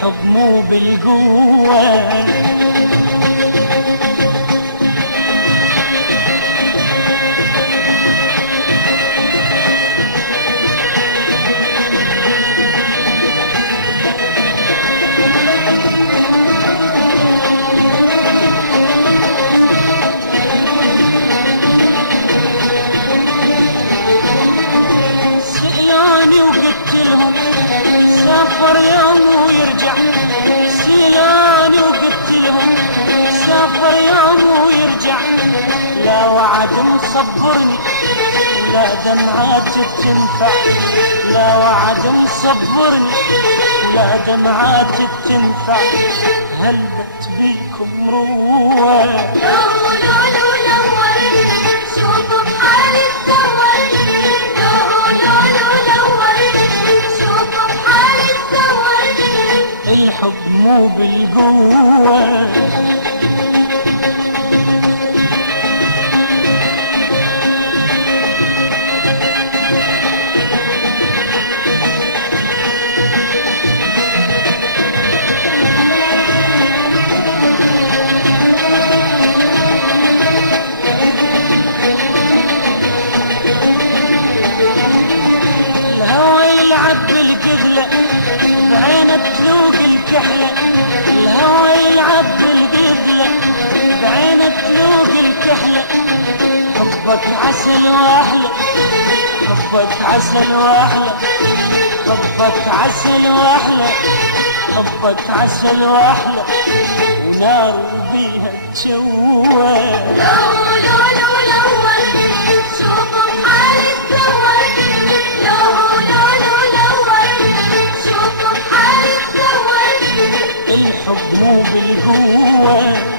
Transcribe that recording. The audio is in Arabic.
الحب مو بالقوة. سألوني وقلت لهم سافر يوم ويرجع، سألوني وقلت لهم سافر يوم ويرجع، لا وعد مصبرني ولا دمعات تنفع، لا وعد مصبرني ولا دمعات تنفع، هلت بيكم روح. شوفوا بحالي تدور، شوفوا بحالي تدور. الحب مو بالقوة. الهوى يلعب بالقذلة بعينه تلوق الكحلة، الهوى يلعب بالقذلة بعينه تلوق الكحلة، حبك عسل واحلى، حبك عسل واحلى، حبك عسل واحلى، حبك عسل واحلى، ونار بيها تشوه. شوفوا بحالي تدور، شوفوا بحالي تدور. الحب مو بالقوة.